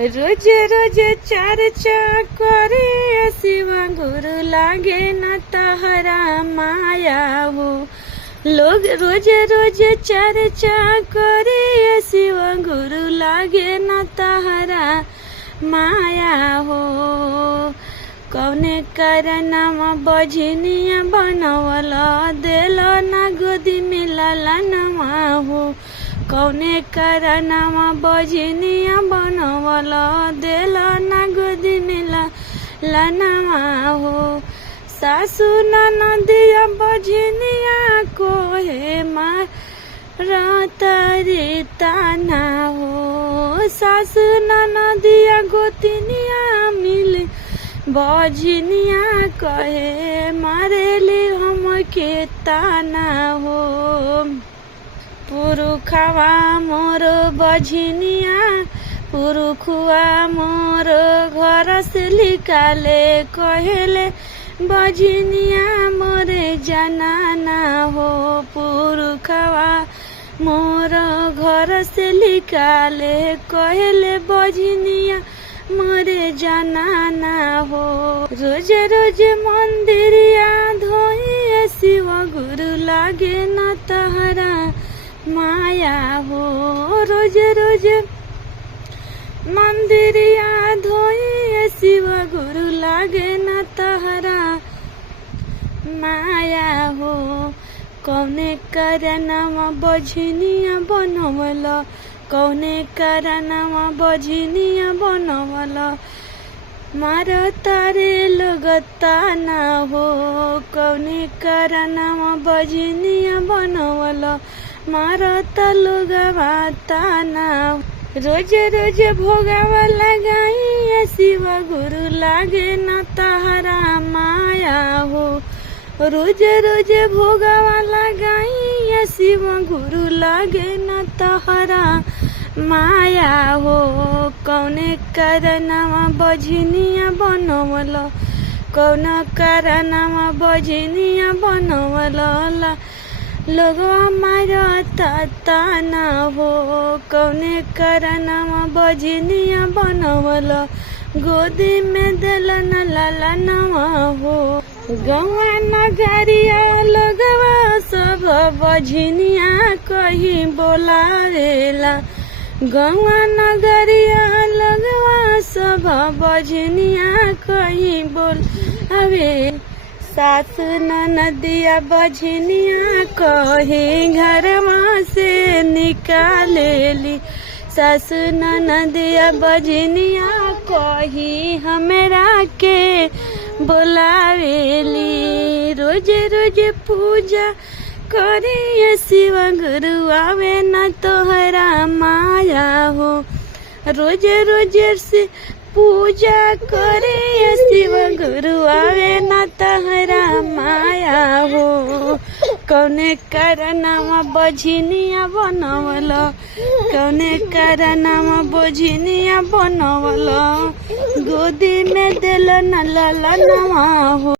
रोज रोज चर्चा करे शिव गुरु लागे न तहरा माया हो। लोग रोज रोज चर्चा करे शिव गुरु लागे न तहरा माया हो। कौने करनमा बझनिया बनवल दिल ना गोदी में लालनमा हो। कौने करनमा बझनिया बनवल दिल ना गोदी में लालनमा हो। सासु ननदिया बझनिया को हे मारतारी ताना हो। सासु ननदिया गोतिनिया मिले बझनिया कहे मारेली हमके ताना हो। पुरुखवा मोर बझनिया पुरुखुआ मोर घर से निकाले कहेले बझनिया मोरे जनाना हो। पुरुखवा मोर घर से निकाले कहेले बझनिया मोरे जनाना हो। रोज रोज मंदिरिया धोई शिव गुरु लागे न तहरा माया हो। रोज रोज मंदिरिया धोई शिव गुरु लागे न तहरा माया हो। कौने करनमा बझनिया बनवल कौने करनमा बझनिया बनवल मार तारे लोग ताना हो। कौने करनमा बझनिया बनवल मार लोग ताना। रोज रोज भोगवा लगाई शिव गुरु लागे न तहरा माया हो। रोज रोज भोगवा लगाई शिव गुरु लागे न तहरा माया हो। कौने करनमा बझनिया बनवल कौन करनमा बझनिया बनवल लोग मारता ताना हो। कौने करनमा बझनिया बनवल गोदी में दिल न लालनमा हो। गौआ नगरिया लगवा सब बझनिया कहीं बोलावेला। गौआ नगरिया लगवा सब बझनिया कहीं बोलावे। सासु ननदिया बझनिया कहीं घरवा से निकालेली। सासु ननदिया बझनिया कहीं हमरा के बोलावेली। रोज रोज पूजा करे शिव गुरु आवे न तोहरा माया हो। रोज रोज से पूजा करे शिव गुरु आवे न तोहरा माया हो। कौने करनमा बझनिया बनवल कौने करनमा बझनिया बनवल गोदी में दिल न लालनमा हो।